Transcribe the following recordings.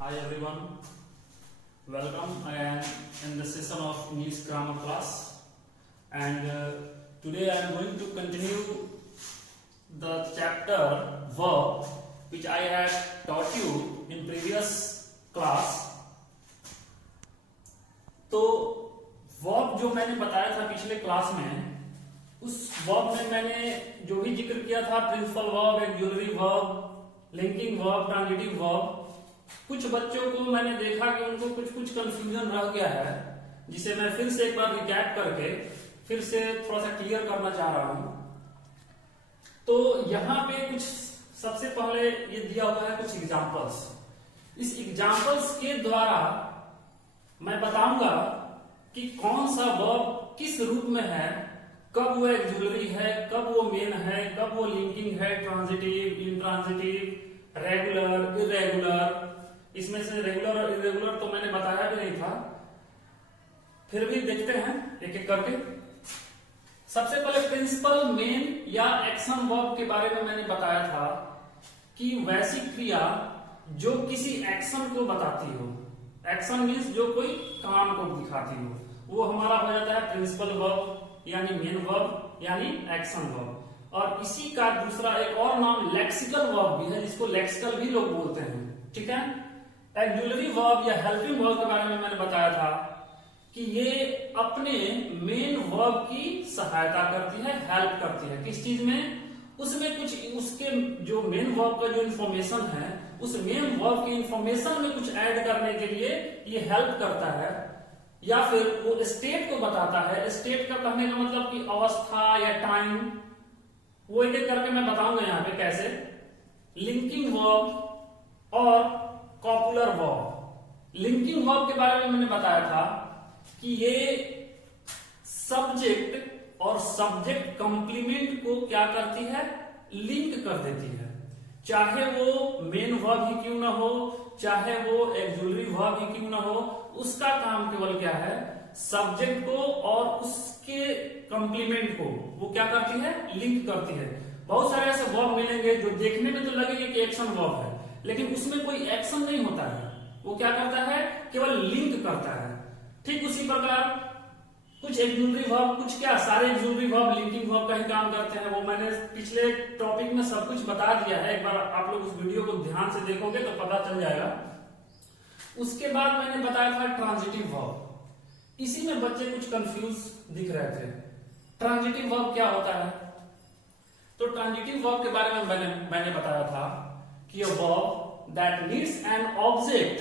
Hi everyone, welcome again in the session of English grammar class. And today I am going to continue the chapter verb which I had taught you in previous class. तो verb जो मैंने बताया था पिछले class में, उस verb में मैंने जो भी जिक्र किया था principal verb, auxiliary verb, linking verb, transitive verb, कुछ बच्चों को मैंने देखा कि उनको कुछ कंफ्यूजन रह गया है, जिसे मैं फिर से एक बार रिकैप करके फिर से थोड़ा सा क्लियर करना चाह रहा हूं। तो यहाँ पे कुछ सबसे पहले ये दिया हुआ है कुछ एग्जांपल्स। इस एग्जांपल्स के द्वारा मैं बताऊंगा कि कौन सा वर्ब किस रूप में है, कब वो ऑक्सिलरी है, कब वो मेन है, कब वो लिंकिंग है, ट्रांजिटिव, इंट्रांजिटिव, रेगुलर, इरेगुलर। इसमें से रेगुलर और इरेगुलर तो मैंने बताया भी नहीं था, फिर भी देखते हैं एक एक करके। सबसे पहले प्रिंसिपल, मेन या एक्शन वर्ब के बारे में मैंने बताया था कि वैसी क्रिया जो किसी एक्शन को बताती हो। एक्शन मीन्स जो कोई काम को दिखाती हो, वो हमारा हो जाता है प्रिंसिपल वर्ब यानी मेन वर्ब यानी एक्शन वर्ब। और इसी का दूसरा एक और नाम लेक्सिकल वर्ब भी है, जिसको लेक्सिकल भी लोग बोलते हैं। ठीक है। ऑक्सिलरी वर्ब या हेल्पिंग वर्ब के बारे में मैंने बताया था कि ये अपने मेन वर्ब की सहायता करती है, हेल्प करती है। किस चीज में? उसमें कुछ उसके जो मेन वर्ब का जो इंफॉर्मेशन है, उस मेन वर्ब की इंफॉर्मेशन में कुछ ऐड करने के लिए ये हेल्प करता है, या फिर वो स्टेट को बताता है। स्टेट का कहने का मतलब कि अवस्था या टाइम, वो एक एक करके मैं बताऊंगा यहाँ पे कैसे। लिंकिंग वर्ब और कॉपुलर वर्ब। लिंकिंग वर्ब के बारे में मैंने बताया था कि ये सब्जेक्ट और सब्जेक्ट कंप्लीमेंट को क्या करती है? लिंक कर देती है। चाहे वो मेन वर्ब ही क्यों ना हो, चाहे वो ऑक्सिलरी वर्ब ही क्यों ना हो, उसका काम केवल क्या है? सब्जेक्ट को और उसके कंप्लीमेंट को वो क्या करती है? लिंक करती है। बहुत सारे ऐसे वर्ब मिलेंगे जो देखने में तो लगेंगे कि एक्शन वर्ब है, लेकिन उसमें कोई एक्शन नहीं होता है। वो क्या करता है? केवल लिंक करता है। ठीक उसी प्रकार कुछ ऑक्सिलरी वर्ब, कुछ क्या सारे ऑक्सिलरी वर्ब लिंकिंग वर्ब का ही काम करते हैं। वो मैंने पिछले टॉपिक में सब कुछ बता दिया है। एक बार आप लोग उस वीडियो को ध्यान से देखोगे तो पता चल जाएगा। उसके बाद मैंने बताया था ट्रांजिटिव वर्ब। इसी में बच्चे कुछ कंफ्यूज दिख रहे थे। ट्रांजिटिव वर्ब क्या होता है? तो ट्रांजिटिव वर्ब के बारे में मैंने बताया था कि a verb that needs an object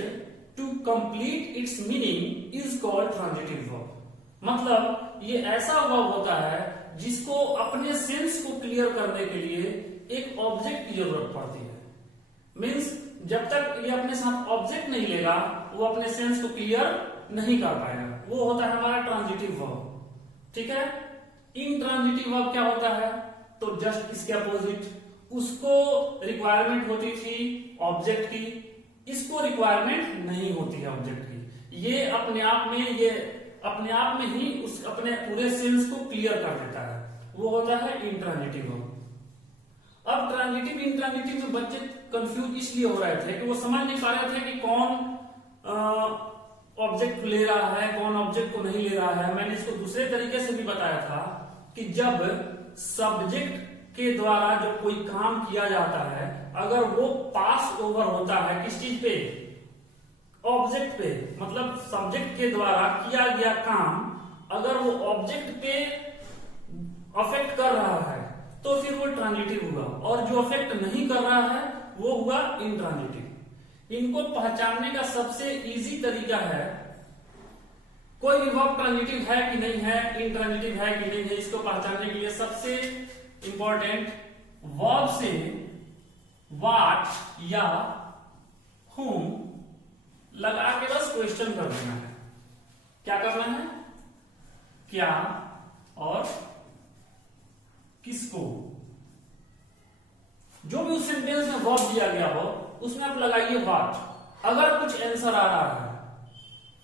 to complete its meaning is called transitive verb। मतलब ये ऐसा वर्ब होता है जिसको अपने सेंस को क्लियर करने के लिए एक ऑब्जेक्ट की जरूरत पड़ती है। मीन्स जब तक ये अपने साथ ऑब्जेक्ट नहीं लेगा, वो अपने सेंस को क्लियर नहीं कर पाएगा। वो होता है हमारा ट्रांजिटिव वर्ब। ठीक है। इनट्रांजिटिव वर्ब क्या होता है? तो जस्ट इसके अपोजिट। उसको रिक्वायरमेंट होती थी ऑब्जेक्ट की, इसको रिक्वायरमेंट नहीं होती है ऑब्जेक्ट की। ये अपने आप में ही उस अपने पूरे सेंस को क्लियर कर देता है। वो होता है इंट्रांजिटिव वर्ब। अब ट्रांजिटिव इंट्रांजिटिव में बच्चे कंफ्यूज इसलिए हो रहे थे कि वो समझ नहीं पा रहे थे कि कौन ऑब्जेक्ट ले रहा है, कौन ऑब्जेक्ट को नहीं ले रहा है। मैंने इसको दूसरे तरीके से भी बताया था कि जब सब्जेक्ट के द्वारा जो कोई काम किया जाता है, अगर वो पास ओवर होता है किस चीज पे? ऑब्जेक्ट पे। मतलब सब्जेक्ट के द्वारा किया गया काम अगर वो ऑब्जेक्ट पे अफेक्ट कर रहा है तो फिर वो ट्रांजिटिव हुआ, और जो अफेक्ट नहीं कर रहा है वो हुआ इंट्रांजिटिव। इनको पहचानने का सबसे इजी तरीका है, कोई भी वर्ब ट्रांजिटिव है कि नहीं है, इंट्रांजिटिव है कि नहीं है, इसको पहचानने के लिए सबसे इंपॉर्टेंट वर्ब से व्हाट या whom लगा के बस क्वेश्चन कर देना है। क्या करना है? क्या और किसको। जो भी उस सेंटेंस में वर्ब दिया गया हो उसमें आप लगाइए व्हाट। अगर कुछ आंसर आ रहा है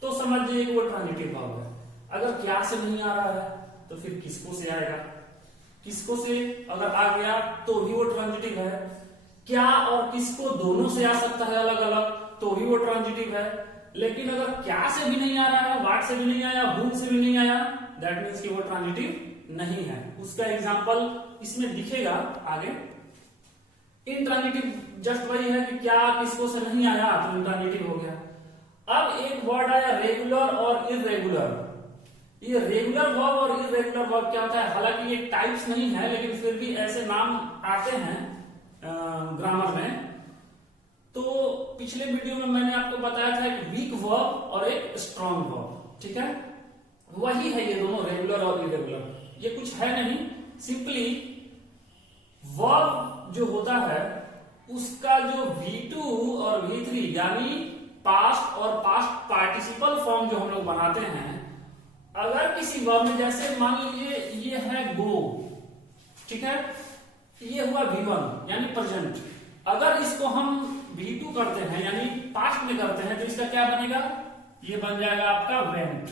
तो समझ जाइए कि वो ट्रांजिटिव वर्ब है। अगर क्या से नहीं आ रहा है तो फिर किसको से आएगा। किसको से अगर आ गया तो ही वो ट्रांजिटिव है। क्या और किसको दोनों से आ सकता है अलग अलग, तो भी वो ट्रांजिटिव है। लेकिन अगर क्या से भी नहीं आ रहा है, वाट से भी नहीं आया, हुम से भी नहीं आया, दैट मीन्स कि वो ट्रांजिटिव नहीं है। उसका एग्जांपल इसमें दिखेगा आगे। इंट्रांजिटिव जस्ट वही है कि क्या किसको से नहीं आया तो इंट्रांजिटिव हो गया। अब एक वर्ड आया रेगुलर और इररेगुलर। ये रेगुलर वर्ब और इररेगुलर वर्ब क्या होता है, हालांकि ये टाइप्स नहीं है लेकिन फिर भी ऐसे नाम आते हैं ग्रामर में। तो पिछले वीडियो में मैंने आपको बताया था एक वीक वर्ब और एक स्ट्रॉन्ग वर्ब, ठीक है। वही है ये दोनों, रेगुलर और इररेगुलर। ये कुछ है नहीं, सिंपली वर्ब जो होता है उसका जो V2 और V3 यानी पास्ट और पास्ट पार्टिसिपल फॉर्म जो हम लोग बनाते हैं, अगर किसी वर्ब में, जैसे मान लीजिए ये है गो, ठीक है, ये हुआ V1 यानी प्रेजेंट। अगर इसको हम V2 करते हैं यानी पास्ट में करते हैं तो इसका क्या बनेगा, ये बन जाएगा आपका वेंट,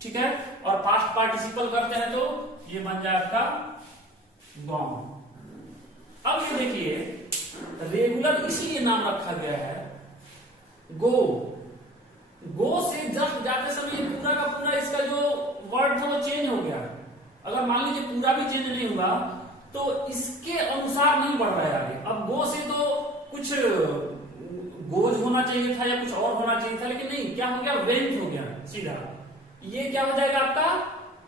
ठीक है। और पास्ट पार्टिसिपल करते हैं तो ये बन जाएगा आपका गॉन। अब ये देखिए रेगुलर इसीलिए नाम रखा गया है गो। गो से जस्ट जाते समय ये पूरा का पूरा इसका जो वर्ड था वो चेंज हो गया। अगर मान लीजिए पूरा भी चेंज नहीं हुआ तो इसके अनुसार नहीं बढ़ रहा है आगे। अब गो से तो कुछ गोज होना चाहिए था या कुछ और होना चाहिए था, लेकिन नहीं, क्या हो गया, वेंट हो गया सीधा। ये क्या हो जाएगा आपका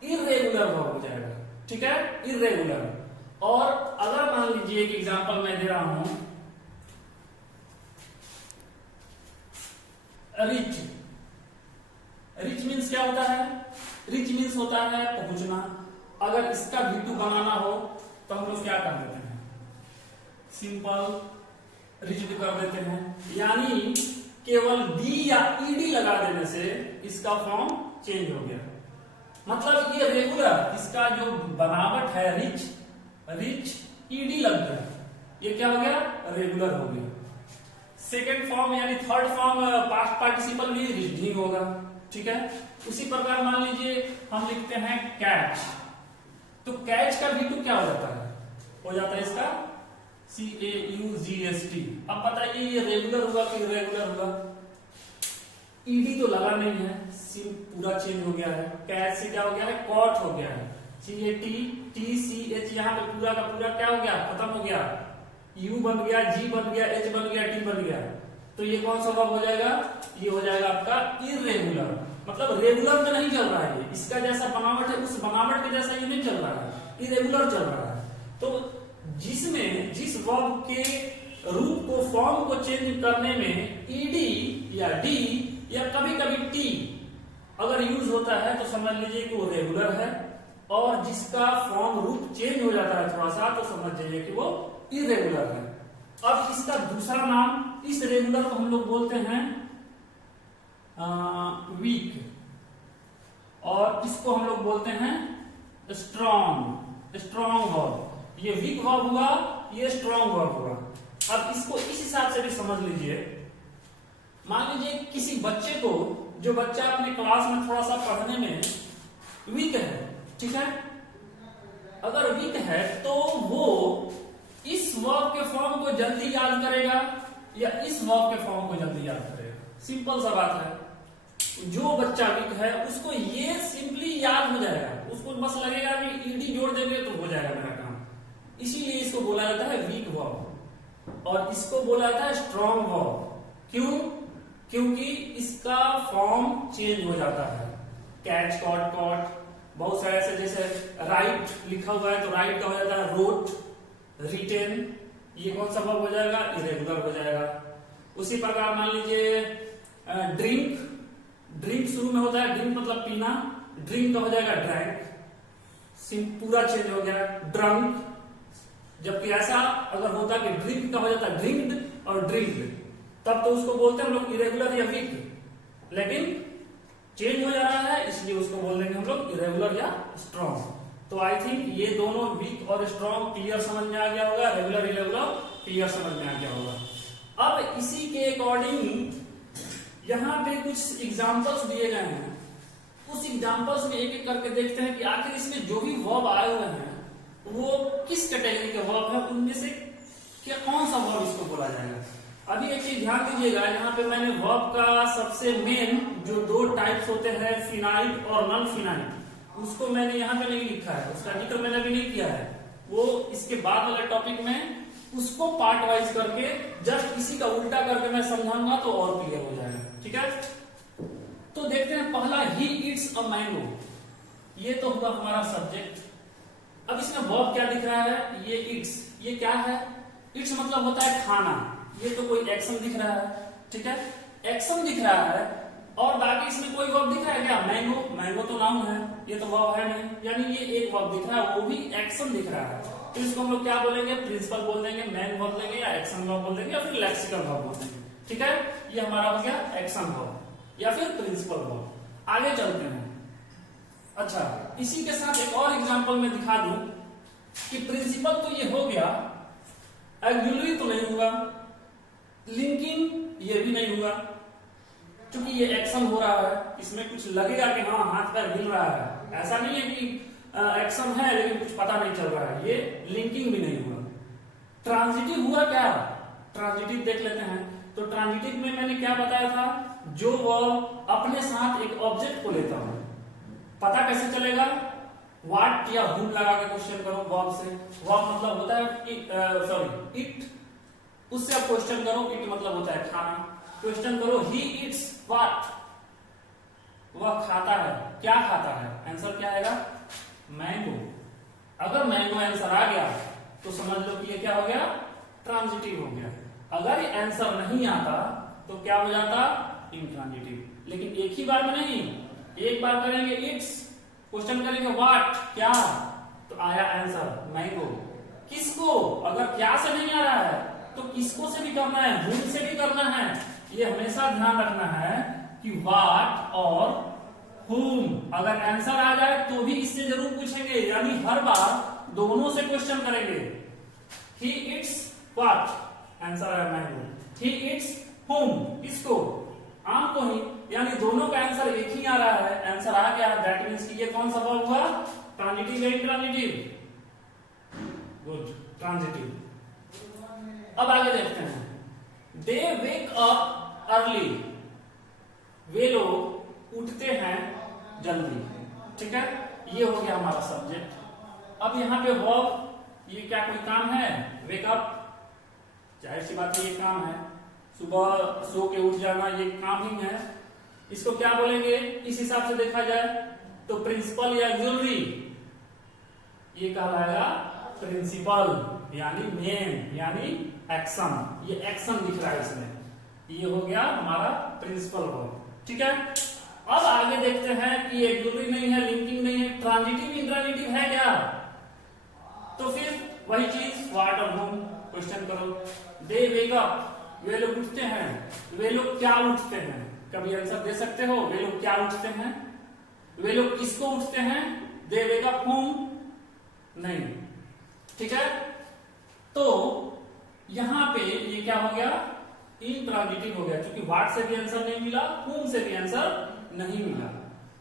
इररेगुलर वर्ब हो जाएगा, ठीक है, इररेगुलर। और अगर मान लीजिए एक एग्जांपल मैं दे रहा हूं, रिच। रिच मीन्स क्या होता है, रिच मीन्स होता है पहुंचना। अगर इसका V2 बनाना हो तो हम लोग क्या कर देते हैं, सिंपल रिच भी कर देते हैं, यानी केवल डी या ईडी लगा देने से इसका फॉर्म चेंज हो गया। मतलब ये रेगुलर, इसका जो बनावट है रिच, रिच ईडी लग गया, ये क्या हो गया, रेगुलर हो गया। सेकेंड फॉर्म यानी थर्ड फॉर्म पास्ट पार्टिसिपल भी रिच ही होगा, ठीक है। उसी प्रकार मान लीजिए हम लिखते हैं कैच, तो कैच का V2 क्या हो जाता है, हो जाता है इसका CAUGST। अब बताइए ये रेगुलर हुआ कि इररेगुलर हुआ, ईडी तो लगा नहीं है, सिम पूरा चेंज हो गया है। कैच से क्या हो गया है, कॉट हो गया है, CATTCH यहाँ पे पूरा का पूरा क्या हो गया, खत्म हो गया, U बन गया, G बन गया, H बन गया, T बन गया। तो ये कौन सा वर्ब हो जाएगा, ये हो जाएगा आपका इररेगुलर। मतलब रेगुलर में नहीं चल रहा है ये, इसका जैसा बनावट है उस बनावट के जैसा ये नहीं चल रहा है, इररेगुलर चल रहा है। तो जिसमें जिस वर्ब के रूप को, फॉर्म को चेंज करने में ईडी या डी या कभी कभी टी अगर यूज होता है तो समझ लीजिए कि वो रेगुलर है, और जिसका फॉर्म रूप चेंज हो जाता है थोड़ा सा तो समझ जाइए कि वो इररेगुलर है। अब इसका दूसरा नाम, इस रेगुलर को हम लोग बोलते हैं वीक, और इसको हम लोग बोलते हैं स्ट्रॉन्ग, स्ट्रॉन्ग वर्ब। ये वीक वर्ब हुआ, ये स्ट्रॉन्ग वर्ब हुआ। अब इसको इस हिसाब से भी समझ लीजिए, मान लीजिए किसी बच्चे को, जो बच्चा अपने क्लास में थोड़ा सा पढ़ने में वीक है, ठीक है, अगर वीक है तो वो इस वर्ब के फॉर्म को जल्दी याद करेगा या इस वर्ब के फॉर्म को जल्दी याद करेगा, सिंपल सा बात है। जो बच्चा वीक है उसको ये सिंपली याद हो जाएगा, उसको बस लगेगा कि ईडी जोड़ देंगे तो हो जाएगा मेरा काम। इसीलिए इसको बोला जाता है वीक वर्ब और इसको बोला जाता है स्ट्रॉन्ग वर्ब। क्यों? क्योंकि इसका फॉर्म चेंज हो जाता है। कैच, कॉट, कॉट, बहुत सारे ऐसे, जैसे राइट लिखा हुआ है तो राइट का हो जाता है रोट, रिटेन, ये कौन सा वर्ब हो जाएगा, इरेगुलर हो जाएगा। उसी प्रकार मान लीजिए ड्रिंक, ड्रिंक शुरू में होता है, ड्रिंक मतलब पीना, ड्रिंक का हो जाएगा ड्रैंक, पूरा चेंज हो गया। ड्रंक, जबकि ऐसा अगर होता कि ड्रिंक का हो जाता ड्रिंक्ड और ड्रिंक्ड, तब तो उसको बोलते हैं हम लोग इरेगुलर या वीक, लेकिन चेंज हो जा रहा है इसलिए उसको बोल देंगे हम लोग इरेगुलर या स्ट्रॉन्ग। तो आई थिंक ये दोनों वीक और स्ट्रॉन्ग क्लियर समझ में आ गया होगा, रेगुलर इरेगुलर क्लियर समझ में आ गया होगा। अब इसी के अकॉर्डिंग यहाँ पे कुछ एग्जाम्पल्स दिए गए हैं, उस एग्जाम्पल्स में एक एक करके देखते हैं कि आखिर इसमें जो भी वर्ब आए हुए हैं वो किस कैटेगरी के वर्ब है, उनमें से क्या कौन सा वर्ब इसको बोला जाएगा। अभी एक चीज ध्यान दीजिएगा, यहाँ पे मैंने वर्ब का सबसे मेन जो दो टाइप्स होते हैं फिनाइट और नॉन फिनाइट, उसको मैंने यहाँ पे नहीं लिखा है, उसका जिक्र मैंने अभी नहीं किया है। वो इसके बाद वाले टॉपिक में उसको पार्ट वाइज करके जस्ट इसी का उल्टा करके मैं समझाऊंगा तो और क्लियर हो जाएगा। ठीक है, तो देखते हैं पहला, ही ईट्स अ मैंगो। ये तो हुआ हमारा सब्जेक्ट। अब इसमें वर्ब क्या दिख रहा है, ये ईट्स, ये क्या है, ईट्स मतलब होता है खाना, ये तो कोई एक्शन दिख रहा है। ठीक है, एक्शन दिख रहा है, और बाकी इसमें कोई वर्ब दिख रहा है क्या, मैंगो, मैंगो तो नाउन है, ये तो वर्ब है नहीं, यानी ये एक वर्ब दिख रहा है, वो भी एक्शन दिख रहा है। तो इसको हम लोग क्या बोलेंगे, प्रिंसिपल बोल देंगे, मैन बोल देंगे, या एक्शन वर्ब बोल देंगे, या फिर लेक्सिकल वर्ब बोल देंगे। ठीक है, ये हमारा हो गया एक्शन वर्ब या फिर प्रिंसिपल वर्ब। आगे चलते हैं। अच्छा, इसी के साथ एक और एग्जांपल में दिखा दूं कि प्रिंसिपल तो ये हो गया, ऑक्सिलरी तो नहीं हुआ, लिंकिंग ये भी नहीं हुआ, क्योंकि ये एक्शन हो रहा है, इसमें कुछ लगेगा कि हाँ हाथ पैर हिल रहा है, ऐसा नहीं है कि एक्शन है लेकिन कुछ पता नहीं चल रहा है, ये लिंकिंग भी नहीं हुआ। ट्रांजिटिव हुआ क्या, ट्रांजिटिव देख लेते हैं। तो ट्रांजिटिव में मैंने क्या बताया था, जो वर्ब अपने साथ एक ऑब्जेक्ट को लेता हो, पता कैसे चलेगा, व्हाट या हुम लगा के क्वेश्चन करो वर्ब से। वर्ब मतलब होता है सॉरी इट, उससे आप क्वेश्चन करो, इट मतलब होता है खाना, क्वेश्चन करो ही इट्स व्हाट, वह खाता है, क्या खाता है, आंसर क्या आएगा, मैंगो। अगर मैंगो आंसर आ गया तो समझ लो कि ये क्या हो गया, ट्रांजिटिव हो गया। अगर ये आंसर नहीं आता तो क्या हो जाता, इंट्रांजिटिव। लेकिन एक ही बार में नहीं, एक बार करेंगे इट्स, क्वेश्चन करेंगे व्हाट, क्या, तो आया आंसर मैंगो। किसको, अगर क्या से नहीं आ रहा है तो किसको से भी करना है, हुम से भी करना है। ये हमेशा ध्यान रखना है कि व्हाट और हुम, अगर आंसर आ जाए तो भी इससे जरूर पूछेंगे, यानी हर बार दोनों से क्वेश्चन करेंगे। ही इट्स व्हाट, आंसर है मैंगो, ही इट्स हुम, किसको, आम को ही, यानी दोनों का आंसर एक ही आ रहा है, आंसर आ गया, दैट मींस कि ये कौन सा वर्ब हुआ, ट्रांजिटिव या इंट्रांजिटिव, गुड, ट्रांजिटिव। अब आगे देखते हैं, दे वेक अप अर्ली, वे लोग उठते हैं जल्दी। ठीक है, ये हो गया हमारा सब्जेक्ट। अब यहाँ पे वर्ब, ये क्या कोई काम है, वेक अप, जाहिर सी बात है ये काम है, सुबह सो के उठ जाना, ये काम ही है। इसको क्या बोलेंगे, इस हिसाब से देखा जाए तो प्रिंसिपल या ऑक्सिलरी, ये कहलाएगा प्रिंसिपल, यानी मेन, यानी एक्शन, ये एक्शन दिख रहा है इसमें, ये हो गया हमारा प्रिंसिपल वर्ब। ठीक है, अब आगे देखते हैं कि ऑक्सिलरी नहीं है, लिंकिंग नहीं है, ट्रांजिटिव इंट्रांजिटिव है क्या, तो फिर वही चीज, व्हाट और हुम, क्वेश्चन करो। दे वेक अप, वे लोग उठते हैं, वे लोग क्या उठते हैं, कभी आंसर दे सकते हो, वे लोग क्या उठते हैं, वे लोग किसको उठते हैं, दे वेक अप हुम, नहीं। ठीक है, तो यहां पे ये क्या हो गया, इंट्रांजिटिव हो गया, क्योंकि व्हाट से भी आंसर नहीं मिला, हुम से भी आंसर नहीं मिला,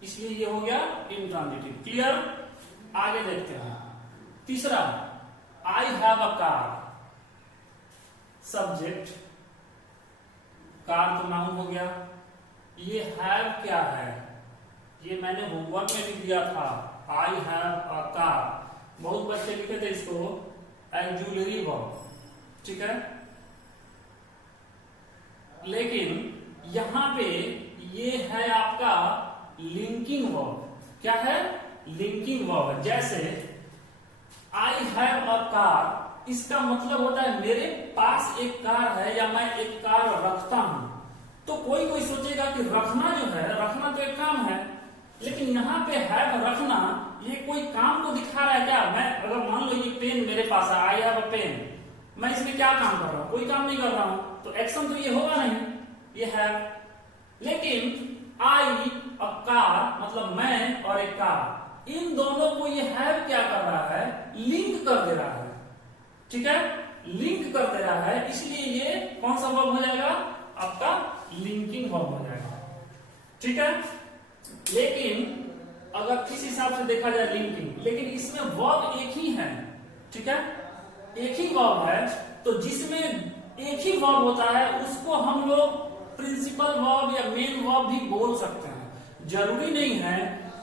इसलिए ये हो गया इंट्रांजिटिव। क्लियर, आगे देखते हैं। तीसरा, I have a car, subject, car तो नाउन हो गया, ये हैव क्या है, ये मैंने होमवर्क में भी दिया था, आई हैव अ कार, बहुत बच्चे लिखे थे इसको ऑक्सिलरी वर्ब। ठीक है, लेकिन यहां पे ये है आपका लिंकिंग वर्ब। क्या है, लिंकिंग वर्ब। जैसे आई हैव अ कार, इसका मतलब होता है मेरे पास एक कार है या मैं एक कार रखता हूं। तो कोई कोई सोचेगा कि रखना जो है, रखना तो एक काम है, लेकिन यहाँ पे हैव रखना, ये कोई काम को दिखा रहा है क्या। मैं अगर मान लो ये पेन मेरे पास है, आई हैव अ पेन, मैं इसमें क्या काम कर रहा हूं, कोई काम नहीं कर रहा हूं, तो एक्शन तो ये होगा नहीं, ये है। लेकिन आई अ कार मतलब मैं और एक कार, इन दोनों को ये हैव क्या कर रहा है, लिंक कर दे रहा है। ठीक है, लिंक कर दे रहा है, इसलिए ये कौन सा वर्ब हो जाएगा, आपका लिंकिंग वर्ब हो जाएगा। ठीक है, लेकिन अगर किस हिसाब से देखा जाए लिंकिंग, लेकिन इसमें वर्ब एक ही है। ठीक है, एक ही वर्ब है, तो जिसमें एक ही वर्ब होता है उसको हम लोग प्रिंसिपल वर्ब या मेन वर्ब भी बोल सकते हैं। जरूरी नहीं है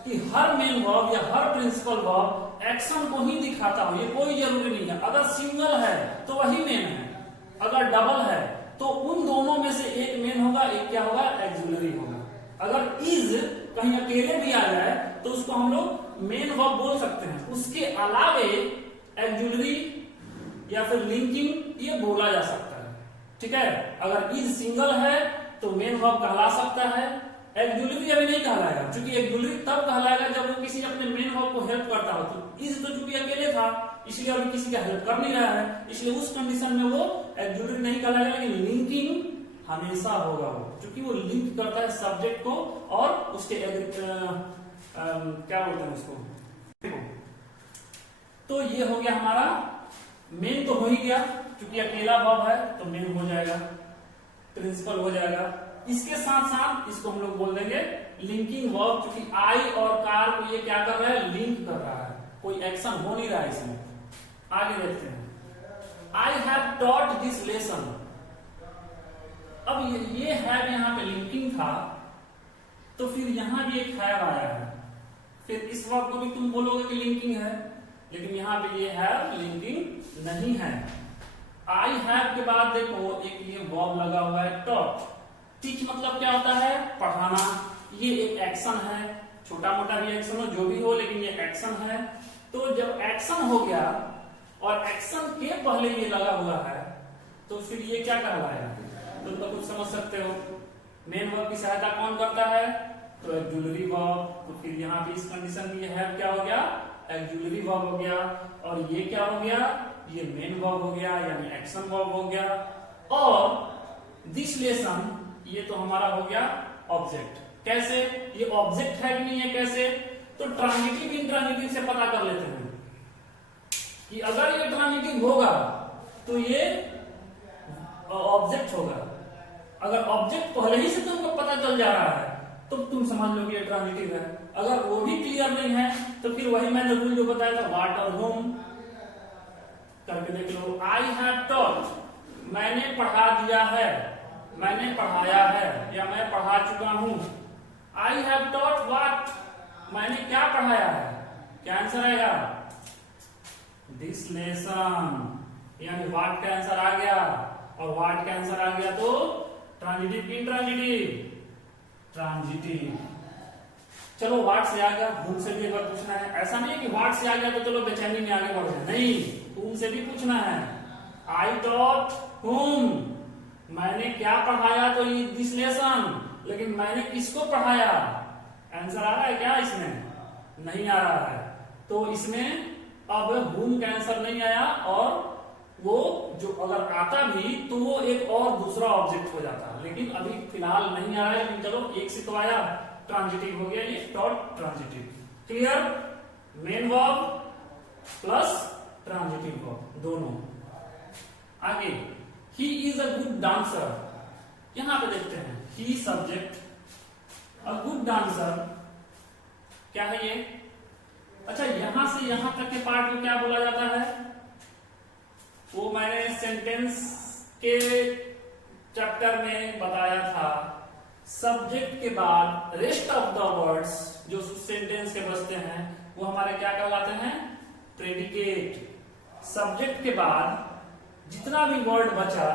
कि हर मेन वर्ब या हर प्रिंसिपल वर्ब एक्शन को ही दिखाता हो, ये कोई जरूरी नहीं है। अगर सिंगल है तो वही मेन है, अगर डबल है तो उन दोनों में से एक मेन होगा, एक क्या होगा, एक्सिलरी होगा। अगर इज कहीं अकेले भी आ जाए तो उसको हम लोग मेन वर्ब बोल सकते हैं। उसके अलावे एक्सिलरी या फिर लिंकिंग ये बोला जा सकता है, ठीक है। अगर इज सिंगल है तो मेन वर्ब कहला सकता है, एक्सिलरी अभी नहीं कहलाएगा, क्योंकि एक्सिलरी तब कहलाएगा जब वो किसी अपने मेन वर्ब को हेल्प करता हो। तो इज तो चूंकि अकेले था इसलिए अभी किसी का हेल्प कर नहीं रहा है, इसलिए उस कंडीशन में वो एक्सिलरी नहीं कहलाएगा। लेकिन लिंकिंग हमेशा होगा वो, क्योंकि वो लिंक करता है सब्जेक्ट को और उसके क्या बोलते हैं उसको। तो ये हो गया हमारा मेन, तो हो ही गया क्योंकि अकेला वर्ब है तो मेन हो जाएगा, प्रिंसिपल हो जाएगा। इसके साथ साथ इसको हम लोग बोल देंगे लिंकिंग वर्ब, क्योंकि आई और कार को ये क्या कर रहा है, लिंक कर रहा है, कोई एक्शन हो नहीं रहा है इसमें। आगे देखते हैं, I have taught this lesson. अब ये हैव यहाँ पे लिंकिंग था तो फिर यहां भी एक हैव आया है, फिर इस वर्ब को भी तुम बोलोगे कि लिंकिंग है, लेकिन यहां पे ये हैव लिंकिंग नहीं है। आई हैव के बाद देखो एक ये वर्ब लगा हुआ है टॉट। टीच मतलब क्या होता है, पढ़ाना। ये एक एक्शन है, छोटा मोटा भी एक्शन हो, जो भी हो, लेकिन ये एक्शन है। तो जब एक्शन हो गया और एक्शन के पहले ये लगा हुआ है तो फिर ये क्या कहलाएगा, तुम तो कुछ समझ सकते हो। मेन वर्ब की सहायता कौन करता है, तो एक्सिलरी वर्ब। तो फिर यहाँ पे इस कंडीशन में ये है क्या हो गया, एक्सिलरी वर्ब हो गया, और ये क्या हो गया, ये मेन वर्ब हो गया, यानी एक्शन वर्ब हो गया। और दिस लेसन ये तो हमारा हो गया ऑब्जेक्ट। कैसे, ये ऑब्जेक्ट है कि नहीं है, कैसे, तो ट्रांजिटिव इंट्रांजिटिव से पता कर लेते हैं कि अगर ये ट्रांजिटिव होगा तो ये ऑब्जेक्ट होगा। अगर ऑब्जेक्ट पहले ही से तुमको पता चल जा रहा है तो तुम समझ लो कि ये ट्रांजिटिव है। अगर वो भी क्लियर नहीं है तो फिर वही मैंने रूल जो बताया था, व्हाट और होम करके देख लो। आई हैव टॉट, मैंने पढ़ा दिया है, मैंने पढ़ाया है या मैं पढ़ा चुका हूं। आई हैव टॉट व्हाट, मैंने क्या पढ़ाया है, क्या आंसर आएगा, दिस लेसन, यानी व्हाट का आंसर आ गया। और व्हाट का आंसर आ गया तो ट्रांजिटिव इंट्रांजिटिव, ट्रांजिटिव। चलो व्हाट से आ गया, whom से भी एक बार पूछना है। ऐसा नहीं है कि व्हाट से आ गया तो चलो बेचैनी में आगे बढ़ जाए, नहीं, whom से भी पूछना है। आई टॉट whom, मैंने क्या पढ़ाया, तो ये दिस लेसन, लेकिन मैंने किसको पढ़ाया, आंसर आ रहा है क्या इसमें, नहीं आ रहा है। तो इसमें अब whom का आंसर नहीं आया, और वो जो अगर आता भी तो वो एक और दूसरा ऑब्जेक्ट हो जाता, लेकिन अभी फिलहाल नहीं आ रहा है। लेकिन चलो एक से तो आया, ट्रांजिटिव हो गया ये, taught transitive. Clear, main verb plus transitive verb दोनों। आगे, he is a good dancer, यहां पे देखते हैं, ही सब्जेक्ट, अ गुड डांसर क्या है ये। अच्छा, यहां से यहां तक के पार्ट में क्या बोला जाता है, वो मैंने सेंटेंस के चैप्टर में बताया था। सब्जेक्ट के बाद रेस्ट ऑफ द वर्ड्स जो सेंटेंस के बचते हैं वो हमारे क्या कहलाते हैं, प्रेडिकेट। सब्जेक्ट के बाद जितना भी वर्ड बचा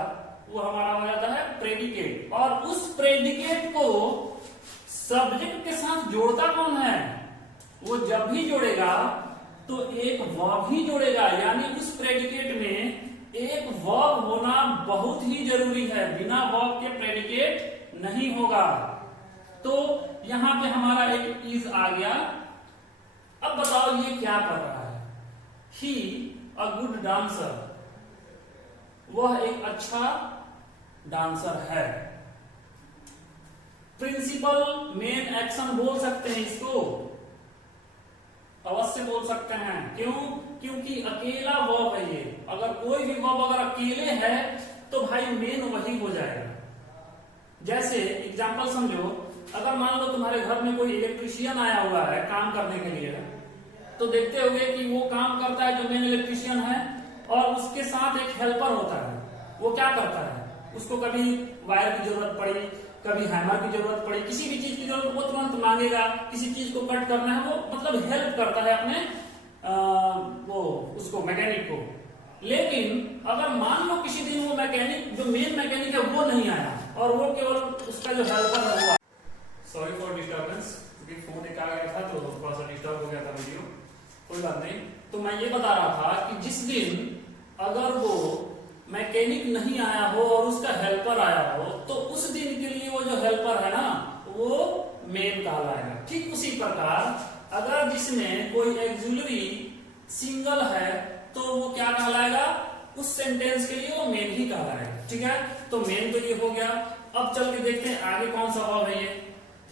वो हमारा हो जाता है प्रेडिकेट, और उस प्रेडिकेट को सब्जेक्ट के साथ जोड़ता कौन है, वो जब भी जोड़ेगा तो एक वर्ब ही जोड़ेगा, यानी उस प्रेडिकेट में एक वर्ब होना बहुत ही जरूरी है, बिना वर्ब के प्रेडिकेट नहीं होगा। तो यहां पे हमारा एक इज आ गया। अब बताओ ये क्या कर रहा है, ही अ गुड डांसर, वह एक अच्छा डांसर है। प्रिंसिपल मेन एक्शन बोल सकते हैं इसको, अवश्य बोल सकते हैं। क्यों, क्योंकि अकेला वर्ब है ये। अगर कोई भी वर्ब अगर अकेले है तो भाई मेन वही हो जाएगा। जैसे एग्जांपल समझो, अगर मान लो तुम्हारे घर में कोई इलेक्ट्रिशियन आया हुआ है काम करने के लिए, तो देखते होगे कि वो काम करता है जो मेन इलेक्ट्रिशियन है, और उसके साथ एक हेल्पर होता है। वो क्या करता है, उसको कभी वायर की जरूरत पड़ी, कभी हैमर की जरूरत पड़ी, किसी भी चीज की जरूरत वो तुरंत मांगेगा, किसी चीज को कट करना है वो मतलब हेल्प करता है अपने वो उसको मैकेनिक को। लेकिन अगर मान लो किसी दिन वो मैकेनिक जो मेन मैकेनिक है वो नहीं आया और वो केवल उसका जो हेल्पर है वो, सॉरी फॉर डिस्टर्बेंस क्योंकि फोन एक आ गया था तो थोड़ा सा डिस्टर्ब हो गया था वीडियो, कोई बात नहीं। तो मैं ये बता रहा था कि जिस दिन अगर वो मैकेनिक नहीं आया हो और उसका हेल्पर आया हो तो उस दिन के लिए वो जो हेल्पर है ना वो मेन कहलाएगा। ठीक उसी प्रकार अगर जिसमें कोई एक्सिलरी सिंगल है तो वो क्या कहलाएगा, उस सेंटेंस के लिए वो मेन ही कहलाएगा। ठीक है, तो मेन तो ये हो गया। अब चल के देखते हैं आगे कौन सा वर्ब है ये।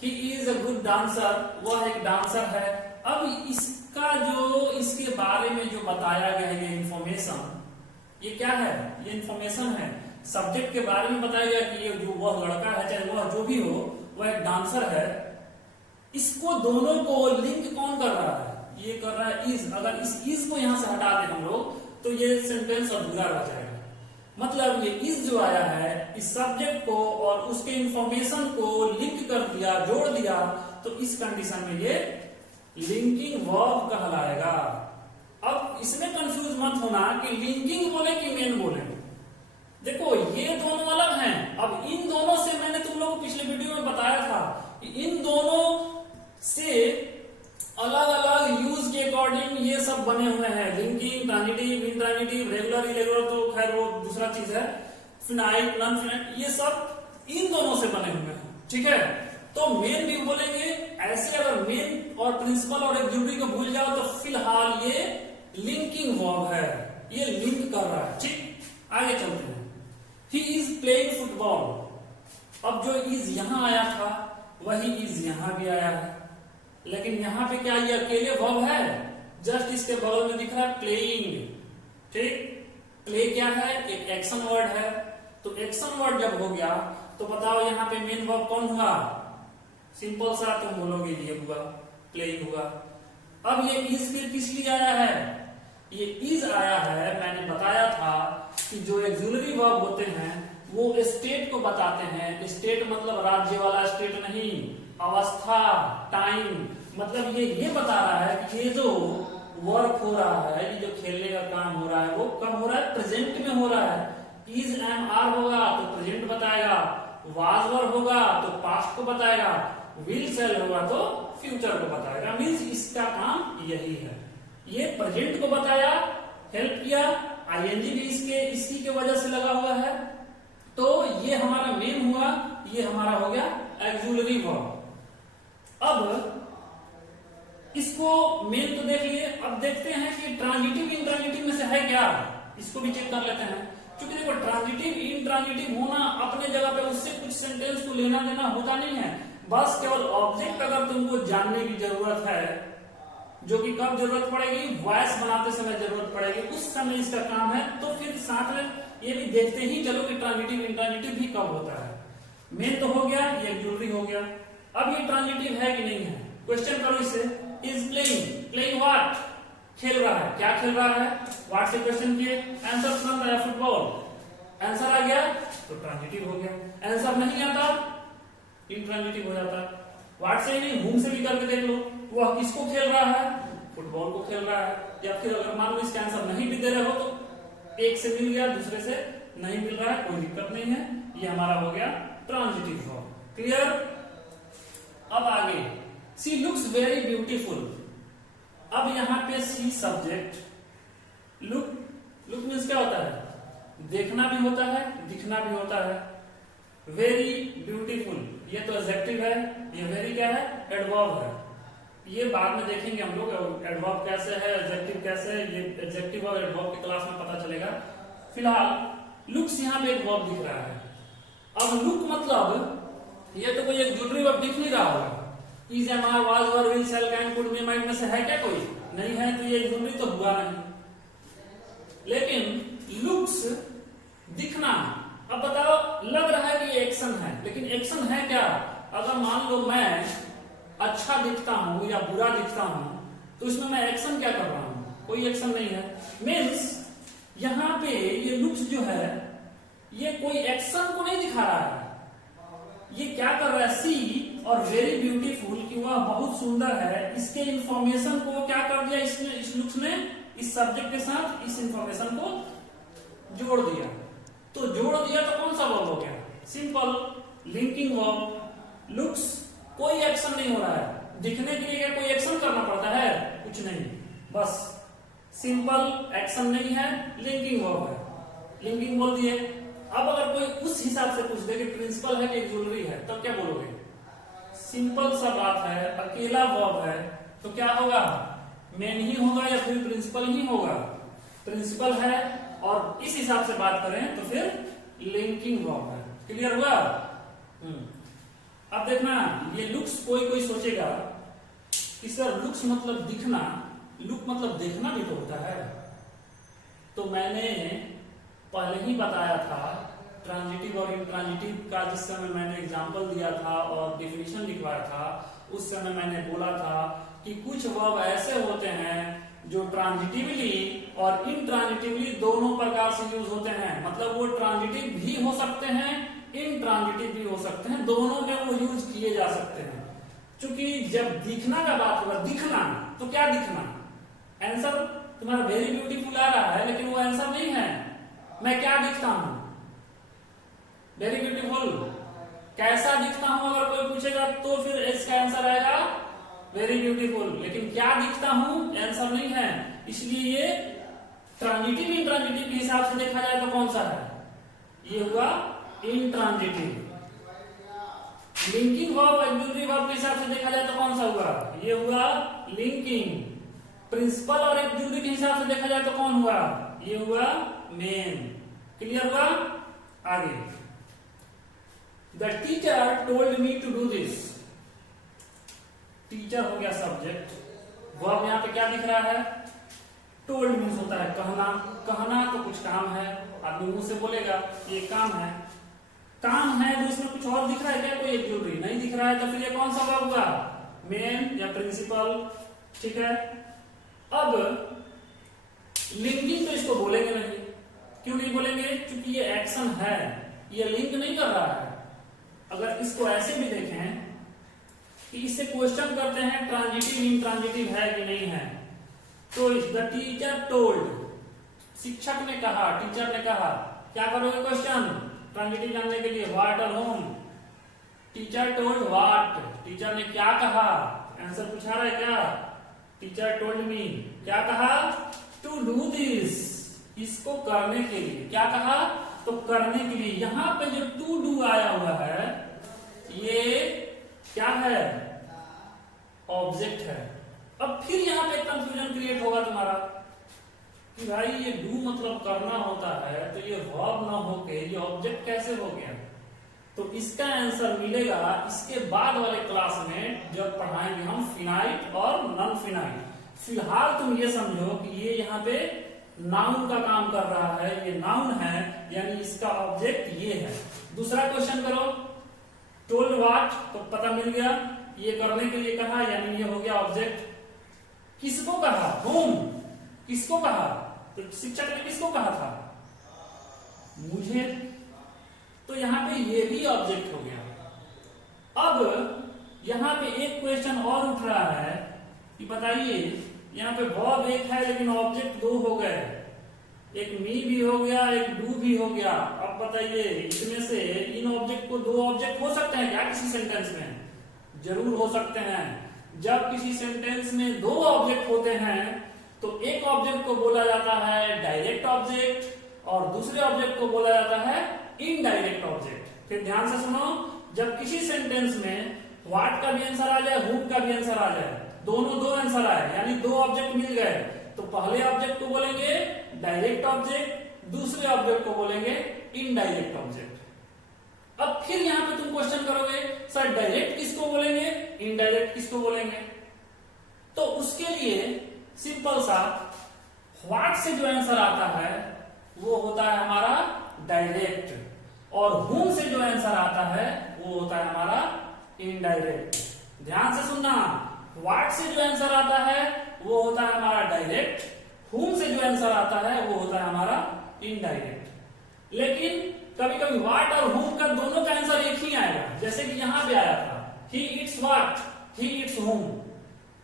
He is a good dancer, वह एक डांसर है। अब इसका जो इसके बारे में जो बताया गया है ये इंफॉर्मेशन, ये क्या है, ये इंफॉर्मेशन है सब्जेक्ट के बारे में बताया गया कि ये जो वह लड़का है चाहे वह जो भी हो वह एक डांसर है। इसको दोनों को लिंक कौन कर रहा है, ये कर रहा है इज। अगर इस इज को यहां से हटा दें हम लोग तो ये सेंटेंस अधूरा रह जाएगा। मतलब ये इज जो आया है इस सब्जेक्ट को और उसके इंफॉर्मेशन को लिंक कर दिया, जोड़ दिया, तो इस कंडीशन में ये लिंकिंग वर्ब कहलाएगा। अब इसमें कंफ्यूज मत होना कि लिंकिंग बोले कि मेन बोले। देखो ये दोनों अलग हैं। अब इन दोनों से मैंने तुम लोग को पिछले वीडियो में बताया था कि इन दोनों से अलग अलग यूज के अकॉर्डिंग ये सब बने हुए हैं। Linking, transitive, intransitive, regular, irregular तो खैर वो दूसरा चीज है, फिनाइट, नॉन फिनाइट, ये सब इन दोनों से बने हुए हैं। ठीक है, तो मेन भी बोलेंगे ऐसे। अगर मेन और प्रिंसिपल और एक्सिलरी को भूल जाओ तो फिलहाल ये लिंकिंग वर्ब है, ये लिंक कर रहा है। ठीक, आगे चलते हैं। He is playing football. अब जो इज यहां आया था वही इज यहां भी आया है, लेकिन यहां पे क्या ये अकेले वर्ब है, जस्ट इसके बगल में दिख रहा है प्लेइंग। ठीक, प्ले क्या है, एक एक्शन वर्ड है। तो एक्शन वर्ड जब हो गया तो बताओ यहाँ पे मेन वर्ब कौन हुआ, सिंपल सा तुम बोलोगे ये हुआ, प्लेइंग हुआ। अब ये इज फिर किस लिए आया है, ये इज आया है, मैंने बताया था कि जो एक्सिलरी वर्ब होते हैं वो स्टेट को बताते हैं। स्टेट मतलब राज्य वाला स्टेट नहीं, अवस्था, टाइम। मतलब ये बता रहा है कि ये जो वर्क हो रहा है, ये जो खेलने का काम हो रहा है वो कब हो रहा है, प्रेजेंट में हो रहा है। इज एम आर होगा तो प्रेजेंट बताएगा, वाज वर होगा तो पास्ट को बताएगा, विल सेल होगा तो फ्यूचर को बताएगा। मीन्स इसका काम यही है, ये प्रेजेंट को बताया, हेल्प किया, आईएनजी भी इसी के वजह से लगा हुआ है। तो ये हमारा मेन हुआ, ये हमारा हो गया एक्सिलरी वर्ब। अब इसको मेन तो देख लिए, अब देखते हैं कि ट्रांजिटिव इंट्रांजिटिव में से है क्या, इसको भी चेक कर लेते हैं। क्योंकि देखो ट्रांजिटिव इंट्रांजिटिव होना अपने जगह पे उससे कुछ सेंटेंस को लेना देना होता नहीं है। बस केवल ऑब्जेक्ट अगर तुमको जानने की जरूरत है, जो कि कब जरूरत पड़ेगी, वॉइस बनाते समय जरूरत पड़ेगी, उस समय इसका काम है। तो फिर साथ में ये भी देखते ही चलो कि ट्रांजिटिव इंट्रांजिटिव भी कब होता है। मेन तो हो गया, ये एक्सिलरी हो गया। अब ये ट्रांजिटिव है कि नहीं है, क्वेश्चन करो इससे। इज प्लेइंग, प्लेइंग व्हाट, खेल रहा है, क्या खेल रहा है, व्हाट से क्वेश्चन किए, आंसर तुरंत आया फुटबॉल, आंसर आ गया तो ट्रांजिटिव हो गया। आंसर नहीं आता इंट्रांजिटिव हो जाता। व्हाट से ही नहीं, हुम से भी करके देख लो, वह किसको खेल रहा है, फुटबॉल को खेल रहा है। या फिर अगर मान लो इसका आंसर नहीं भी दे रहे हो तो एक से मिल गया, दूसरे से नहीं मिल रहा है, कोई दिक्कत नहीं है, ये हमारा हो गया ट्रांजिटिव वर्ब। क्लियर। अब आगे, सी लुक्स वेरी ब्यूटीफुल। अब यहाँ पे सी सब्जेक्ट, लुक, लुक मीन्स क्या होता है, देखना भी होता है, दिखना भी होता है। वेरी ब्यूटीफुल, ये तो एडजेक्टिव है, ये वेरी क्या है, एडवर्ब है। ये बाद में देखेंगे हम लोग एडवर्ब कैसे है, एडजेक्टिव कैसे है, ये एडजेक्टिव और एडवर्ब की क्लास में पता चलेगा। फिलहाल लुक्स यहाँ पे एक वर्ब दिख रहा है। अब लुक मतलब ये तो कोई एक एक्सिलरी वर्ब दिख नहीं रहा होगा। Is, am, are, was, were, will, shall, can, could, may, might में से है क्या कोई, नहीं है, तो ये एक्सिलरी तो हुआ नहीं। लेकिन लुक्स दिखना, अब बताओ, लग रहा है कि ये एक्शन है, लेकिन एक्शन है क्या। अगर मान लो मैं अच्छा दिखता हूं या बुरा दिखता हूं तो इसमें मैं एक्शन क्या कर रहा हूं, कोई एक्शन नहीं है। मीन्स यहां पे ये लुक्स जो है ये कोई एक्शन को नहीं दिखा रहा है, ये क्या कर रहा है, सी और वेरी ब्यूटीफुल कि वह बहुत सुंदर है, इसके इंफॉर्मेशन को क्या कर दिया इसने, इस लुक्स ने इस सब्जेक्ट के साथ इस इंफॉर्मेशन को जोड़ दिया। तो जोड़ दिया तो कौन सा वर्ब हो गया, सिंपल लिंकिंग वर्ब। लुक्स कोई एक्शन नहीं हो रहा है, दिखने के लिए क्या कोई एक्शन करना पड़ता है, कुछ नहीं, बस सिंपल एक्शन नहीं है, लिंकिंग वर्ब है, लिंकिंग बोल दिए। अब अगर कोई उस हिसाब से पूछ दे कि प्रिंसिपल है कि ज्वेलरी है, तब क्या बोलोगे, सिंपल सा बात है, अकेला वर्ब है, तो क्या होगा, मेन ही होगा या फिर प्रिंसिपल ही होगा, प्रिंसिपल है, और इस हिसाब से बात करें तो फिर लिंकिंग वर्ब है। क्लियर हुआ। अब देखना, ये लुक्स कोई कोई सोचेगा कि सर लुक्स मतलब दिखना, लुक मतलब देखना भी तो होता है। तो मैंने पहले ही बताया था ट्रांजिटिव और इंट्रांजिटिव का, जिस समय मैंने एग्जांपल दिया था और डेफिनेशन लिखवाया था, उस समय मैंने बोला था कि कुछ वर्ब ऐसे होते हैं जो ट्रांजिटिवली और इंट्रांजिटिवली दोनों प्रकार से यूज होते हैं। मतलब वो ट्रांजिटिव भी हो सकते हैं, इंट्रांजिटिव भी हो सकते हैं, दोनों में वो यूज किए जा सकते हैं। क्योंकि जब दिखना का बात होगा, दिखना तो क्या दिखना, आंसर तुम्हारा वेरी ब्यूटीफुल आ रहा है, लेकिन वो आंसर नहीं है। मैं क्या दिखता हूं, वेरी ब्यूटीफुल, कैसा दिखता हूं अगर कोई पूछेगा तो फिर इसका आंसर आएगा वेरी ब्यूटीफुल, लेकिन क्या दिखता हूं आंसर नहीं है। इसलिए ये ट्रांजिटिव इंट्रांजिटिव के हिसाब से देखा जाए तो कौन सा है, ये हुआ intransitive. Linking verb auxiliary verb के हिसाब से देखा जाए तो कौन सा हुआ, ये हुआ लिंकिंग। प्रिंसिपल और ऑक्सिलरी के हिसाब से देखा जाए तो कौन हुआ, ये हुआ मेन। क्लियर हुआ। आगे, the teacher told me to do this, teacher हो गया सब्जेक्ट, वर्ब यहां पे क्या दिख रहा है, टोल्ड मीन्स होता है कहना, कहना तो कुछ काम है, आदमी मुंह से बोलेगा ये काम है, काम है तो इसमें कुछ और दिख रहा है क्या, कोई एक जरूरी नहीं दिख रहा है, तो फिर ये कौन सा वर्ब हुआ, मेन या प्रिंसिपल। ठीक है। अब लिंकिंग तो इसको बोलेंगे नहीं, क्यों नहीं बोलेंगे, क्योंकि ये एक्शन है, ये लिंक नहीं कर रहा है। अगर इसको ऐसे भी देखें कि इससे क्वेश्चन करते हैं ट्रांजिटिव इंट्रांजिटिव है कि नहीं है, तो द टीचर टोल्ड, शिक्षक ने कहा, टीचर ने कहा, क्या करोगे क्वेश्चन ट्रांजिटिव जानने के लिए, व्हाट और home. Teacher told what, teacher ने क्या कहा, आंसर पूछा रहा है क्या, टीचर टोल्ड मी, क्या कहा, टू डू दिस, इसको करने के लिए, क्या कहा, तो करने के लिए। यहां पे जो टू डू आया हुआ है ये क्या है, ऑब्जेक्ट है। अब फिर यहां पे कंफ्यूजन क्रिएट होगा तुम्हारा कि भाई ये डू मतलब करना होता है, तो ये वर्ब ना होके ये ऑब्जेक्ट कैसे हो गया। तो इसका आंसर मिलेगा इसके बाद वाले क्लास में जब पढ़ाएंगे हम फिनाइट और नॉन फिनाइट। फिलहाल तुम ये समझो कि ये यहाँ पे नाउन का काम कर रहा है, ये नाउन है, यानी इसका ऑब्जेक्ट ये है। दूसरा क्वेश्चन करो, टोल्ड व्हाट, तो पता मिल गया ये करने के लिए कहा, यानी ये हो गया ऑब्जेक्ट। किसको कहा, होम, किसको कहा, तो शिक्षक ने किसको कहा था, मुझे, तो यहां पे ये भी ऑब्जेक्ट हो गया। अब यहां पे एक क्वेश्चन और उठ रहा है कि बताइए यहाँ पे वर्ब एक है लेकिन ऑब्जेक्ट दो हो गए, एक मी भी हो गया, एक डू भी हो गया। अब बताइए इसमें से इन ऑब्जेक्ट को दो ऑब्जेक्ट हो सकते हैं क्या किसी सेंटेंस में, जरूर हो सकते हैं। जब किसी सेंटेंस में दो ऑब्जेक्ट होते हैं तो एक ऑब्जेक्ट को बोला जाता है डायरेक्ट ऑब्जेक्ट और दूसरे ऑब्जेक्ट को बोला जाता है इनडायरेक्ट ऑब्जेक्ट। फिर ध्यान से सुनो, जब किसी सेंटेंस में व्हाट का भी आंसर आ जाए, हुम का भी आंसर आ जाए, दोनों दो आंसर आए, यानी दो ऑब्जेक्ट मिल गए, तो पहले ऑब्जेक्ट को बोलेंगे डायरेक्ट ऑब्जेक्ट, दूसरे ऑब्जेक्ट को बोलेंगे इनडायरेक्ट ऑब्जेक्ट। अब फिर यहां पे तुम क्वेश्चन करोगे सर डायरेक्ट किसको बोलेंगे, इनडायरेक्ट किसको बोलेंगे, तो उसके लिए सिंपल सा व्हाट से जो आंसर आता है वो होता है हमारा डायरेक्ट, और हुम से जो आंसर आता है वो होता है हमारा इनडायरेक्ट। ध्यान से सुनना, व्हाट से जो आंसर आता है वो होता है हमारा डायरेक्ट, हुम से जो आंसर आता है वो होता है हमारा इनडायरेक्ट। लेकिन कभी कभी व्हाट और whom का दोनों का आंसर एक ही आएगा, जैसे कि यहाँ पे आया था he eats what, he eats whom।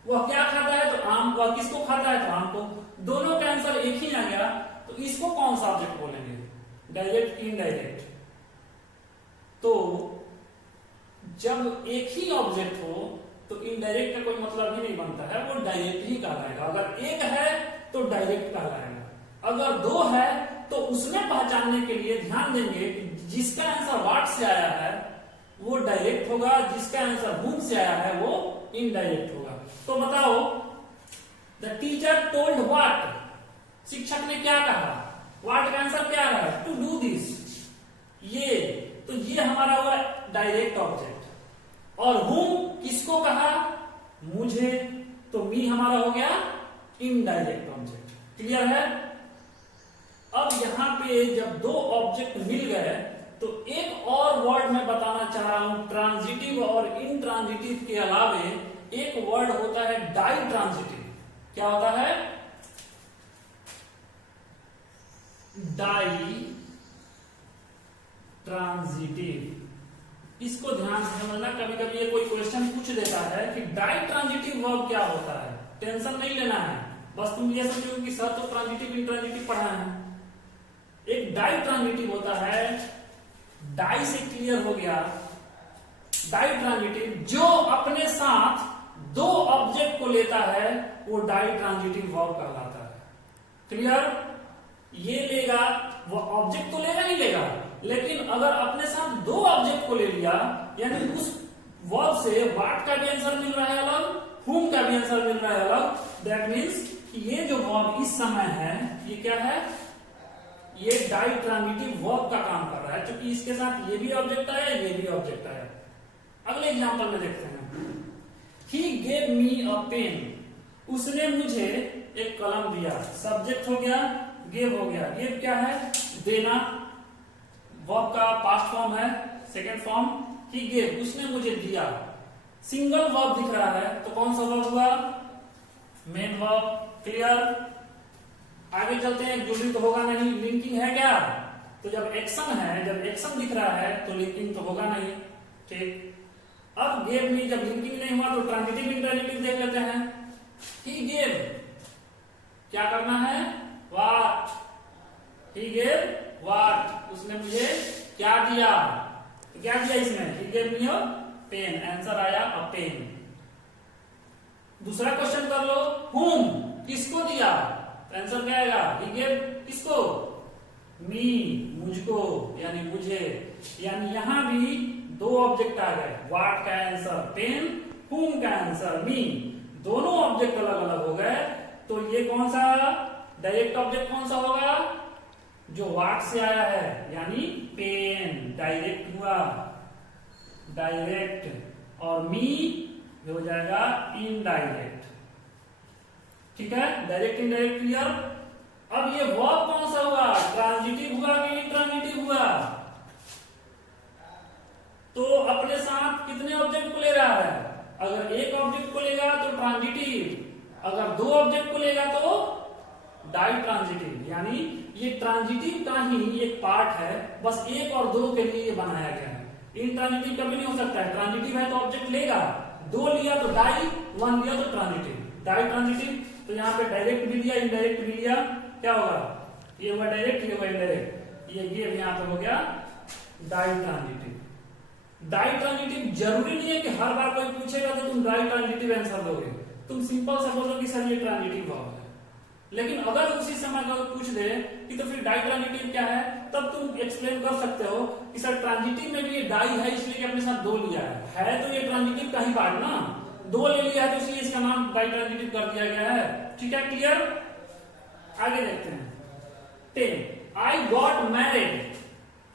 वह क्या खाता है तो आम, वह किसको खाता है तो आम को, दोनों का आंसर एक ही आ गया। तो इसको कौन सा ऑब्जेक्ट बोलेंगे, डायरेक्ट इनडायरेक्ट। तो जब एक ही ऑब्जेक्ट हो तो इनडायरेक्ट का कोई मतलब ही नहीं बनता है, वो डायरेक्ट ही कहलाएगा। अगर एक है तो डायरेक्ट कहलाएगा, अगर दो है तो उसमें पहचानने के लिए ध्यान देंगे कि जिसका आंसर व्हाट से आया है वो डायरेक्ट होगा, जिसका आंसर whom से आया है वो इनडायरेक्ट होगा। तो बताओ, द टीचर टोल्ड व्हाट, शिक्षक ने क्या कहा, व्हाट का आंसर क्या रहा, टू डू दिस, ये, तो ये हमारा हुआ डायरेक्ट ऑब्जेक्ट। और whom किसको कहा, मुझे, तो मी हमारा हो गया इनडायरेक्ट ऑब्जेक्ट। क्लियर है। अब यहां पे जब दो ऑब्जेक्ट मिल गए तो एक और वर्ड मैं बताना चाह रहा हूं, ट्रांजिटिव और इनट्रांजिटिव के अलावे एक वर्ड होता है डाई ट्रांजिटिव। क्या होता है, डाई ट्रांजिटिव। इसको ध्यान से समझना, कभी कभी ये कोई क्वेश्चन पूछ देता है कि डाई ट्रांजिटिव वर्ब क्या होता है। टेंशन नहीं लेना है, बस तुम ये समझो कि सर तो ट्रांजिटिव इंट्रांजिटिव पढ़ा है। एक डाई ट्रांजिटिव होता है, डाई से क्लियर हो गया, डाई ट्रांजिटिव जो अपने साथ दो ऑब्जेक्ट को लेता है वो डाई ट्रांजिटिव वर्ब कहलाता है। क्लियर। ये लेगा, वो ऑब्जेक्ट तो लेगा ही लेगा, लेकिन अगर अपने साथ दो ऑब्जेक्ट को ले लिया, यानी उस वर्ब से व्हाट का भी आंसर मिल रहा है अलग, whom का भी आंसर मिल रहा है अलग, दैट मीन्स कि ये जो वर्ब इस समय है ये क्या है, ये डाई ट्रांजिटिव वर्ब का काम कर रहा है, क्योंकि इसके साथ ये भी ऑब्जेक्ट आया, ये भी ऑब्जेक्ट आया। अगले एग्जांपल में देखते हैं, He gave me a pen, उसने मुझे एक कलम दिया। सब्जेक्ट हो गया, गिव हो गया। गिव क्या है, देना, वर्ब का पास्ट फॉर्म है, सेकेंड फॉर्म। He gave, उसने मुझे दिया। सिंगल वर्ब दिख रहा है तो कौन सा वर्ब हुआ, मेन वर्ब। क्लियर। आगे चलते हैं, जुड़नी तो होगा नहीं, लिंकिंग है क्या, तो जब एक्शन है, जब एक्शन दिख रहा है तो लिंकिंग तो होगा नहीं। ठीक। अब गेव में जब लिंकिंग नहीं हुआ तो ट्रांजिटिव इंट्रांजिटिव देख लेते हैं। ही गेव, क्या करना है, व्हाट, ही गेव व्हाट, उसने मुझे क्या दिया, तो क्या दिया इसमें, he gave me a pen, answer आया अ पेन। दूसरा क्वेश्चन कर लो, whom, किसको दिया, आंसर क्या आएगा, he gave किसको, मी, मुझको, यानी मुझे। यानी यहां भी दो ऑब्जेक्ट आ गए, व्हाट का आंसर पेन, whom का आंसर मी, दोनों ऑब्जेक्ट अलग अलग हो गए। तो ये कौन सा डायरेक्ट ऑब्जेक्ट कौन सा होगा, जो व्हाट से आया है, यानी पेन, डायरेक्ट हुआ, डायरेक्ट। और मी हो जाएगा इनडायरेक्ट। ठीक है, डायरेक्ट इनडायरेक्ट क्लियर। अब ये वर्ब कौन सा हुआ, ट्रांजिटिव हुआ कि इंट्रांजिटिव हुआ, तो अपने साथ कितने ऑब्जेक्ट को ले रहा है, अगर एक ऑब्जेक्ट को लेगा तो ट्रांजिटिव, अगर दो ऑब्जेक्ट को लेगा तो डाई ट्रांजिटिव। यानी ये ट्रांजिटिव का ही एक पार्ट है, बस एक और दो के लिए बनाया गया है। इंट्रांजिटिव कभी नहीं हो सकता है, ट्रांजिटिव है तो ऑब्जेक्ट लेगा, दो लिया तो डाई, वन लिया तो ट्रांजिटिव, डाई ट्रांजिटिव। तो यहाँ पे डायरेक्ट भी लिया, इनडायरेक्ट भी लिया, क्या होगा, ये हुआ डायरेक्ट, ये हुआ इनडायरेक्ट, ये गेव यहाँ पे हो गया डाई ट्रांजिटिव। डाई ट्रांजिटिव जरूरी नहीं है कि हर बार कोई पूछेगा तो तुम डाई ट्रांजिटिव आंसर दोगे, तुम सिंपल समझो कि सर ये ट्रांजिटिव वर्ब है। लेकिन अगर उसी समय अगर पूछ दे कि तो फिर डाई ट्रांजिटिव क्या है, तब तुम एक्सप्लेन कर सकते हो कि सर ट्रांजिटिव में भी ये डाई है इसलिए कि अपने साथ दो लिया है तो ये ट्रांजिटिव का ही पार्ट ना, दो ले लिया है तो इसलिए इसका नाम डाई ट्रांजिटिव कर दिया गया है। ठीक है, क्लियर। आगे देखते हैं, 10 आई गॉट मैरिड,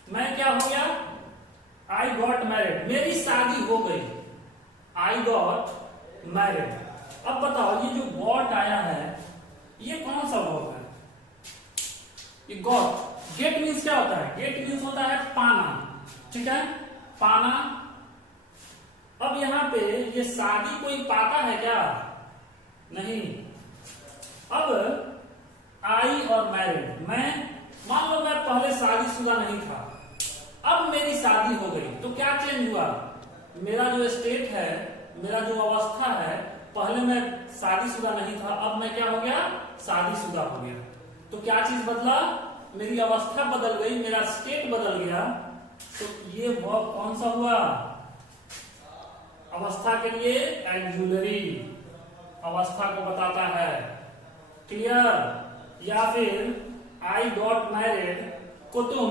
मैं क्या हो गया, आई गॉट मैरिड, मेरी शादी हो गई, आई गॉट मैरिड। अब बताओ ये जो गॉट आया है ये कौन सा वर्ब है, ये गॉट। गेट मीन्स क्या होता है, गेट मीन्स होता है पाना, ठीक है, पाना। अब यहां पे ये शादी कोई पाता है क्या, नहीं। अब आई और मैरिड, मैं मान लो मैं पहले शादीशुदा नहीं था, अब मेरी शादी हो गई तो क्या चेंज हुआ, मेरा जो स्टेट है, मेरा जो अवस्था है, पहले मैं शादीशुदा नहीं था, अब मैं क्या हो गया, शादीशुदा हो गया। तो क्या चीज बदला, मेरी अवस्था बदल गई, मेरा स्टेट बदल गया। तो ये वर्ब कौन सा हुआ, अवस्था के लिए एक्सुलरी, अवस्था को बताता है। क्लियर। या फिर आई गॉट मैरिड को तुम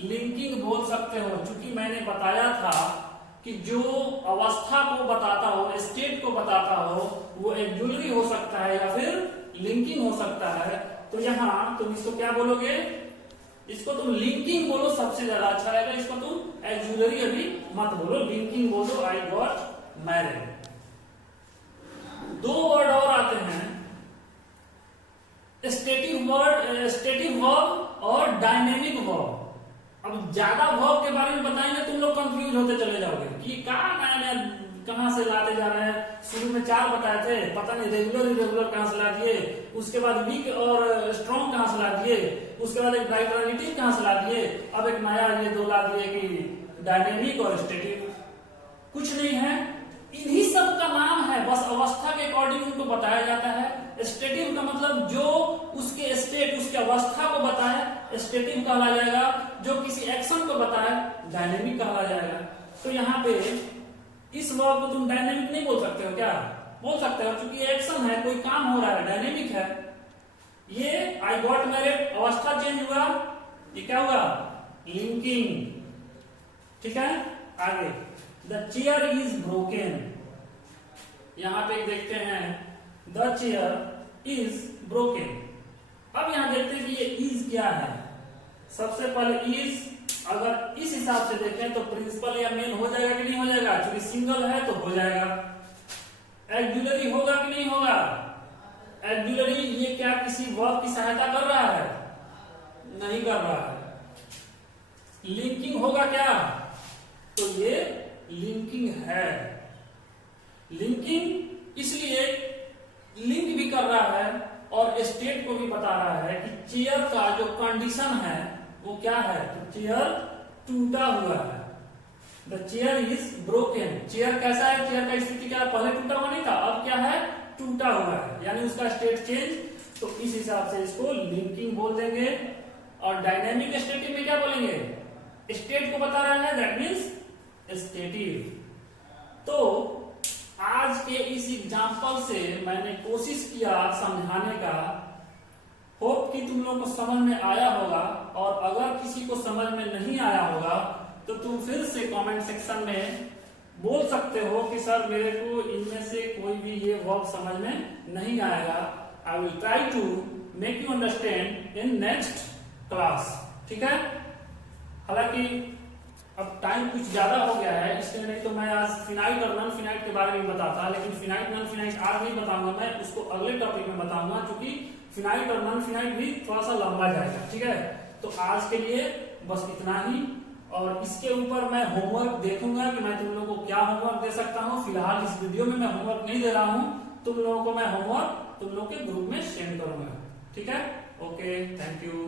लिंकिंग बोल सकते हो, क्योंकि मैंने बताया था कि जो अवस्था को बताता हो, स्टेट को बताता हो, वो एक्सुलरी हो सकता है या फिर लिंकिंग हो सकता है। तो यहां तुम इसको क्या बोलोगे, इसको तुम लिंकिंग बोलो, सबसे ज्यादा अच्छा रहेगा। इसको तुम एक्सुलरी अभी मत बोलो, लिंकिंग बोलो, आई गॉट मैरिड। दो वर्ड और आते हैं, स्टेटिव वर्ब और डायनेमिक वर्ब। अब ज्यादा वर्ब के बारे में बताएंगे तुम लोग कंफ्यूज होते चले जाओगे कि कहां से लाते जा रहे हैं। शुरू में 4 बताए थे, पता नहीं रेगुलर इरेगुलर कहां से ला दिए, उसके बाद वीक और स्ट्रॉन्ग कहां से ला दिए, उसके बाद एक ट्रांजिटिव कहां से ला दिए, अब एक नया ये 2 ला दिए कि डायनेमिक और स्टेटिव। कुछ नहीं है, इन्हीं सब का नाम है, बस अवस्था के अकॉर्डिंग उनको बताया जाता है। स्टेटिव का मतलब जो उसके स्टेट, उसके अवस्था को बताए, स्टेटिव कहला जाएगा। जो किसी एक्शन को बताए, डायनेमिक कहला जाएगा। तो यहाँ पे इस वर्ब को तुम डायनेमिक नहीं बोल सकते हो क्या, बोल सकते हो, क्योंकि एक्शन है, कोई काम हो रहा है, डायनेमिक है। ये आई गॉट मैरिड, अवस्था चेंज हुआ, ये क्या हुआ, लिंकिंग। ठीक है, आगे द चेयर इज ब्रोकन। यहां पे देखते हैं द चेयर इज ब्रोकन। अब यहां देखते हैं कि ये इज क्या है। सबसे पहले इज अगर इस हिसाब से देखें तो प्रिंसिपल या मेन हो जाएगा कि नहीं हो जाएगा, क्योंकि सिंगल है तो हो जाएगा। एक्सुलरी होगा कि नहीं होगा, एक्सुलरी ये क्या किसी वर्ब की सहायता कर रहा है, नहीं कर रहा है। लिंकिंग होगा क्या, तो ये लिंकिंग है। लिंकिंग इसलिए लिंक भी कर रहा है और स्टेट को भी बता रहा है कि चेयर का जो कंडीशन है वो क्या है, तो चेयर टूटा हुआ है। The chair is broken. Chair कैसा है, चेयर का स्थिति क्या है, पहले टूटा हुआ नहीं था, अब क्या है, टूटा हुआ है, यानी उसका स्टेट चेंज। तो इस हिसाब से इसको लिंकिंग बोल देंगे। और डायनेमिक स्टेटिव में क्या बोलेंगे, स्टेट को बता रहा है, दैट मीन्स स्टेटिव। तो आज के इस एग्जाम्पल से मैंने कोशिश किया समझाने का, होप कि तुम लोग को समझ में आया होगा। और अगर किसी को समझ में नहीं आया होगा तो तुम फिर से कमेंट सेक्शन में बोल सकते हो कि सर मेरे को इनमें से कोई भी ये वर्ब समझ में नहीं आएगा। I will try to make you understand in next class. ठीक है, हालांकि अब टाइम कुछ ज्यादा हो गया है, इसलिए नहीं तो मैं आज फिनाइट और नॉन फिनाइट के बारे में बताता, लेकिन फिनाइट नॉन फिनाइट आज नहीं बताऊंगा, मैं उसको अगले टॉपिक में बताऊंगा, क्योंकि फिनाइट और नॉन फिनाइट भी थोड़ा सा लंबा जाएगा। ठीक है, तो आज के लिए बस इतना ही। और इसके ऊपर मैं होमवर्क देखूंगा कि मैं तुम लोगों को क्या होमवर्क दे सकता हूँ। फिलहाल इस वीडियो में मैं होमवर्क नहीं दे रहा हूँ, तुम लोगों को मैं होमवर्क तुम लोग के ग्रुप में सेंड करूंगा। ठीक है, ओके, थैंक यू।